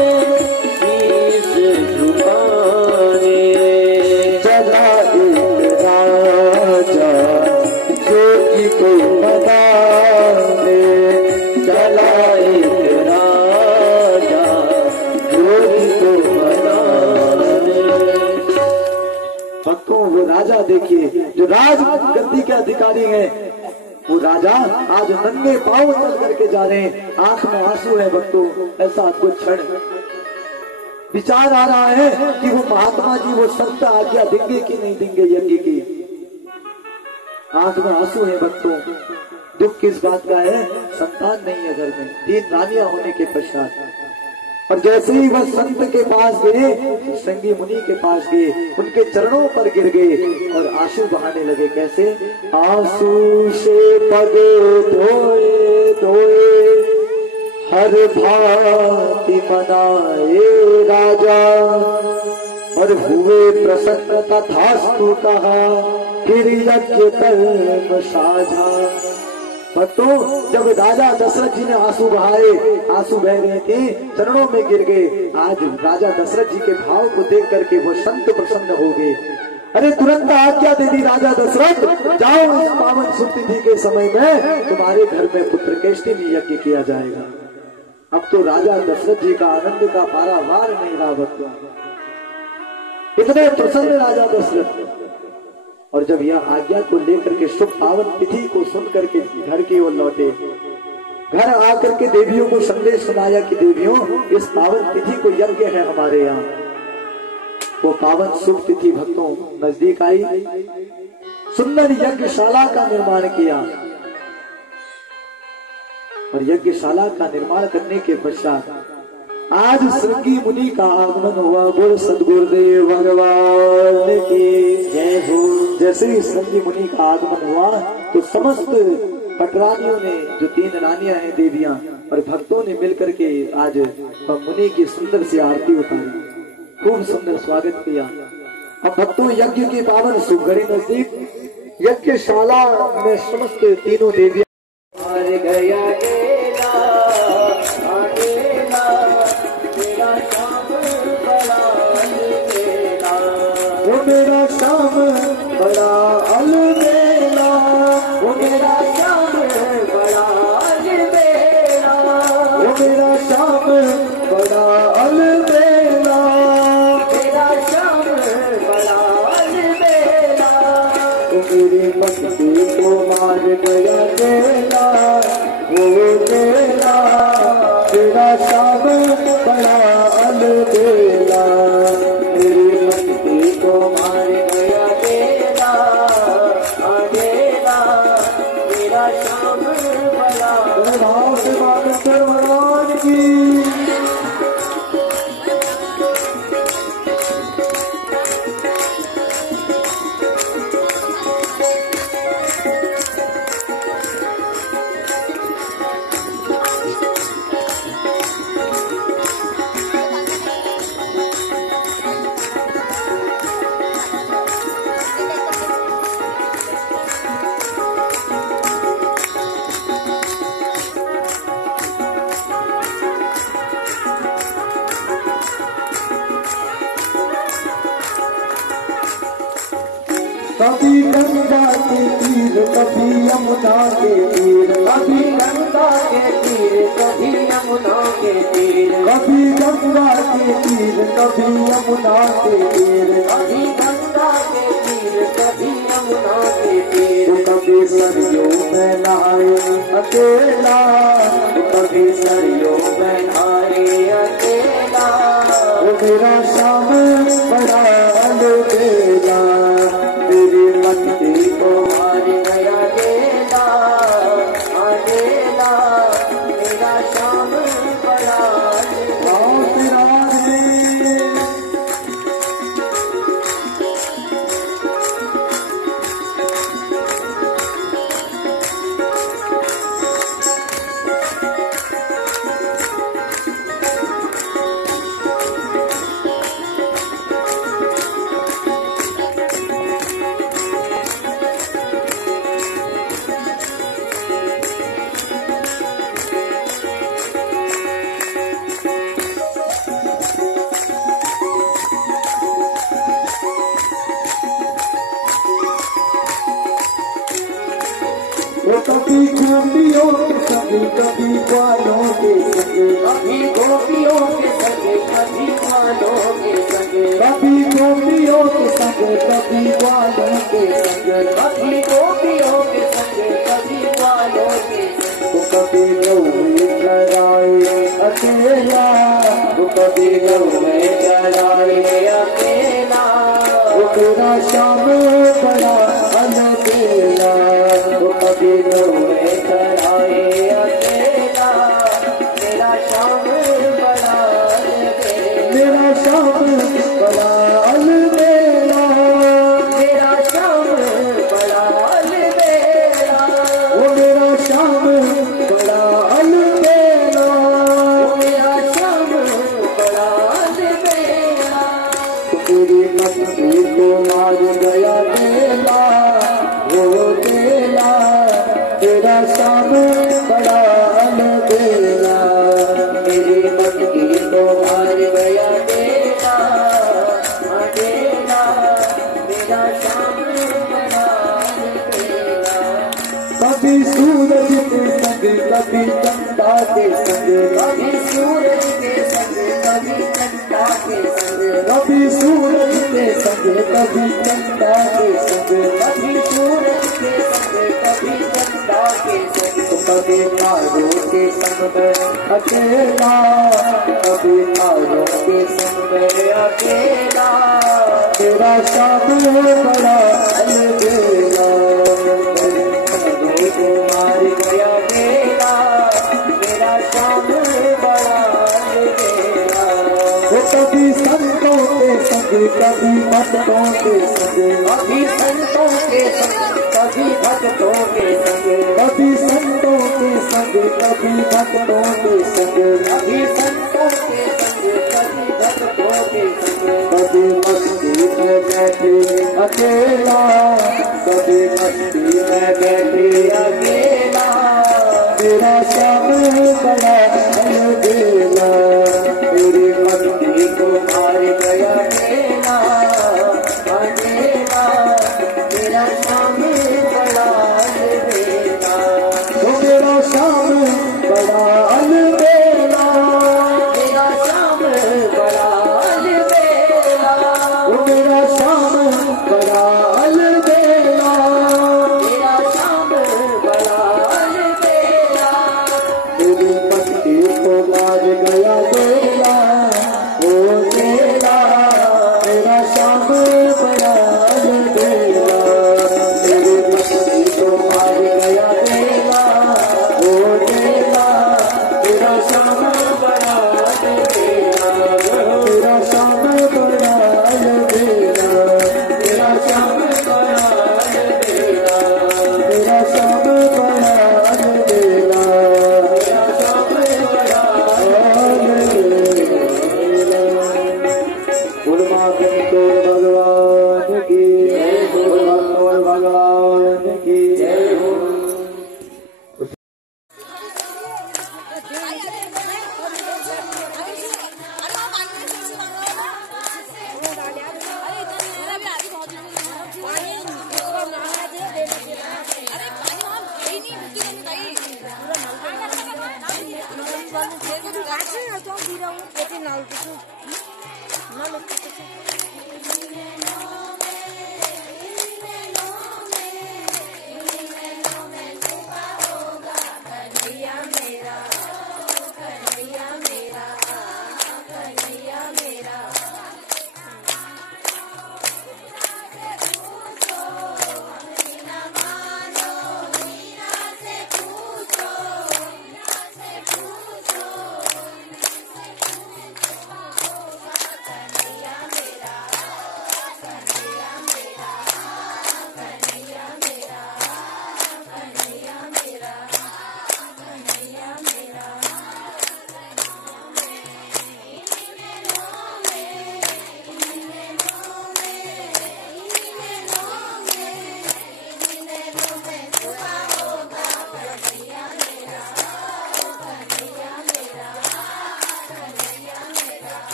शीश झुकाने। चला एक राजा जोगी को मनाने, चला एक राजा जोगी को मनाने। भक्तों, वो राजा देखिए जो राज गद्दी के अधिकारी हैं, वो राजा आज नंगे पांव चल करके जा रहे हैं, आंख में आंसू है भक्तों। ऐसा अद्भुत क्षण, विचार आ रहा है कि वो महात्मा जी वो संत आज्ञा देंगे कि नहीं देंगे यज्ञ की। आंख में आंसू है भक्तों। दुख किस बात का है? संतान नहीं है घर में, 3 रानियां होने के पश्चात। और जैसे ही वह संत के पास गए, श्रृंगी मुनि के पास गए, उनके चरणों पर गिर गए और आंसू बहाने लगे। कैसे? आंसू से पग धोए धोए हर भांति मनाए राजा, और हुए प्रसन्न तथास्तु कहा, फिर यज्ञ कर्म साझा। भक्तों, जब राजा दशरथ जी ने आंसू बहाए, आंसू बह रहे थे, चरणों में गिर गए। आज राजा दशरथ जी के भाव को देख करके वो संत प्रसन्न हो गए। अरे तुरंत आज्ञा दे दी राजा दशरथ, जाओ इस पावन शुभ तिथि के समय में तुम्हारे घर में पुत्र काष्ठेय यज्ञ किया जाएगा। अब तो राजा दशरथ जी का आनंद का पारावार नहीं रहा भक्तों, इतने प्रसन्न राजा दशरथ। और जब यह आज्ञा को लेकर के शुभ पावन तिथि को सुन करके घर की ओर लौटे, घर आकर के देवियों को संदेश सुनाया कि देवियों, इस पावन तिथि को यज्ञ है हमारे यहाँ। वो पावन शुभ तिथि भक्तों नजदीक आई। सुंदर यज्ञशाला का निर्माण किया और यज्ञशाला का निर्माण करने के पश्चात आज श्रृंगी मुनि का आगमन हुआ। बोल सदगुरुदेव भगवान की जय हो। जैसे ही श्रृंगी मुनि का आगमन हुआ तो समस्त पटरानियों ने, जो 3 रानियां हैं देवियां और भक्तों ने मिलकर के आज मुनि की सुंदर सी आरती उतारी, खूब सुंदर स्वागत किया। अब भक्तों यज्ञ की पावन शुभ घड़ी नजदीक, यज्ञशाला में समस्त तीनों देवियां गया मेरा श्याम बड़ा अलबेला, वो मेरा श्याम बड़ा अलबेला, वो मेरा श्याम बड़ा अलबेला, मेरा श्याम बड़ा अलबेला, वो मेरी मस्ती को मार गया तेला, वो तेरा तेरा श्याम बड़ा अलबेला, मेरी मस्ती को मार गया तेरा अकेला, मेरा श्याम बड़ा। भाव से बागेश्वर भगवान की कभी गंगा के तीर कभी यमुना के तीर, कभी गंगा के तीर कभी यमुना के तीर, कभी गंगा के तीर कभी यमुना के तीर, कभी गंगा के तीर कभी यमुना के तीर, कभी सरयू में नहाए अकेला, कभी सरयू में नहाए अकेला, वो मेरा श्याम बड़ा अलबेला, मेरी मस्ती को मार गया तेला अकेला, मेरा श्याम बड़ा अलबेला। वो कभी गोपियों के संग कभी ग्वालों के संग, कभी गोपियों के संग कभी ग्वालों के संग, कभी गोपियों के संग कभी ग्वालों के संग, कभी गोपियों के संग कभी ग्वालों के संग, वो कभी लव में चराए अकेला, वो कभी लव में चराए अकेला, वो तेरा श्याम बड़ा अलबेला, कभी लव में चराए अकेला, मेरा श्याम बड़ा अलबेला, मेरा श्याम बड़ा अलबेला, मेरा श्याम बड़ा अलबेला, वो मेरा श्याम बड़ा अलबेला, वो मेरा श्याम बड़ा अलबेला, तेरी मस्ती को मार गया तेला, वो तेला तेरा श्याम बड़ा अलबेला, मेरी मस्ती को मार गया तेला अकेला, मेरा श्याम बड़ा अलबेला। कभी सूरज के संग कभी चंदा के संग, कभी सूरज के संग कभी चंदा के संग, कभी सूरज के संग कभी चंदा के संग, कभी सूरज के संग कभी चंदा के संग, कभी तारों के संग में अकेला, कभी तारों के संग में अकेला, मेरा श्याम बड़ा अलबेला, को मार गया मेरा, मेरा श्याम बड़ा अलबेला। वो कभी संतों के संग, कभी भक्तों के संग, कभी संतों के संग, कभी भक्तों के संग, कभी संतों के संग, कभी भक्तों के संग, कभी संतों के संग, कभी भक्तों के संग। कभी मस्ती में बैठे अकेला, कभी मस्ती में बैठे अकेला, मेरा श्याम बड़ा अलबेला, मेरी मस्ती को मार गया मेला, अकेला मेरा श्याम बड़ा अलबेला। तो मेरा श्याम बड़ा अलबेला, मेरा श्याम बड़ा अलबेला, वो मेरा श्याम बड़ा अलबेला, मेरा श्याम बड़ा अलबेला। मेरी मस्ती को मार गया मेला, ओ मेला मेरा श्याम बड़ा अलबेला, मेरी मस्ती को मार गया मेला, ओ मेला मेरा श्याम बड़ा अलबेला, मेरा श्याम बड़ा अलबेला, मेरा श्याम बड़ा अलबेला, मेरा श्याम बड़ा अलबेला, मेरा श्याम बड़ा अलबेला। गुरुमाता तो भगवान की जय हो, भगवान की जय हो।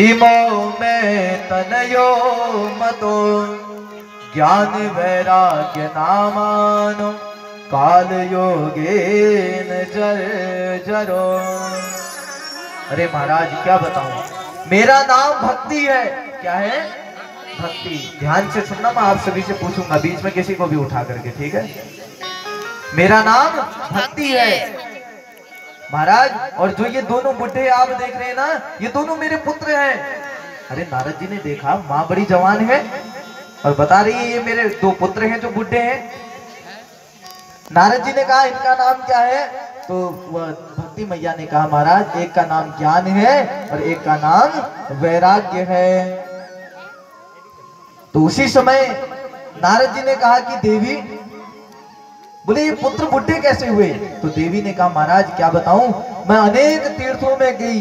इमो में तनयो मतो ज्ञान वैराग्य नामानो काल योगेन जर जरो। अरे महाराज क्या बताऊं, मेरा नाम भक्ति है। क्या है? भक्ति। ध्यान से सुनना, मैं आप सभी से पूछूंगा, बीच में किसी को भी उठा करके, ठीक है? मेरा नाम भक्ति है महाराज। और जो ये दोनों बुढ़े आप देख रहे हैं ना, ये दोनों मेरे पुत्र हैं। अरे नारद जी ने देखा माँ बड़ी जवान है और बता रही है ये मेरे दो पुत्र हैं जो बुढ़े हैं। नारद जी ने कहा इनका नाम क्या है? तो वह भक्ति मैया ने कहा महाराज एक का नाम ज्ञान है और एक का नाम वैराग्य है। तो उसी समय नारद जी ने कहा कि देवी, बोले ये पुत्र बुढ़े कैसे हुए? तो देवी ने कहा महाराज क्या बताऊं, मैं अनेक तीर्थों में गई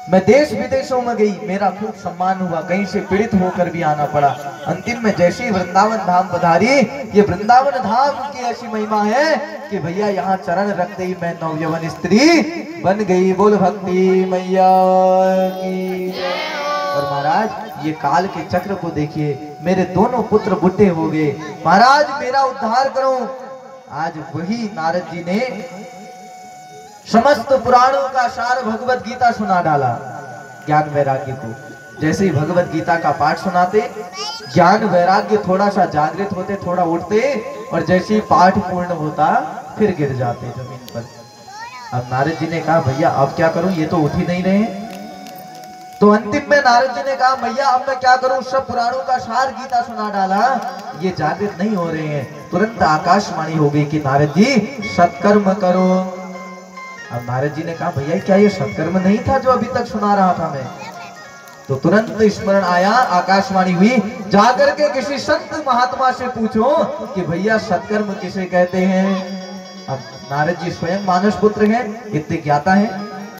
मैं देश विदेशों में गई, मेरा खूब सम्मान हुआ, कहीं से पीड़ित होकर भी आना पड़ा। अंतिम में जैसे ही वृंदावन धाम पधारी, ये वृंदावन धाम की ऐसी महिमा है कि भैया यहाँ चरण रखते ही मैं नवयवन स्त्री बन गई। बोल भक्ति मैया की। और महाराज ये काल के चक्र को देखिए, मेरे दोनों पुत्र बुढ़े हो गए, महाराज मेरा उद्धार करो। आज वही नारद जी ने समस्त पुराणों का सार भगवत गीता सुना डाला ज्ञान वैराग्य को। जैसे ही भगवत गीता का पाठ सुनाते, ज्ञान वैराग्य थोड़ा सा जागृत होते, थोड़ा उठते, और जैसे ही पाठ पूर्ण होता फिर गिर जाते जमीन पर। अब नारद जी ने कहा भैया अब क्या करूं, ये तो उठ ही नहीं रहे। तो अंतिम में नारद जी ने कहा भैया अब मैं क्या करूं, सब पुराणों का सार गीता सुना डाला, ये जागृत नहीं हो रहे हैं। तुरंत आकाशवाणी हो गई कि नारद जी सत्कर्म करो। अब नारद जी ने कहा भैया क्या ये सत्कर्म नहीं था जो अभी तक सुना रहा था मैं? तो तुरंत स्मरण आया, आकाशवाणी हुई, जाकर के किसी संत महात्मा से पूछो कि भैया सत्कर्म किसे कहते हैं। अब नारद जी स्वयं मानस पुत्र हैं, इतने ज्ञाता हैं।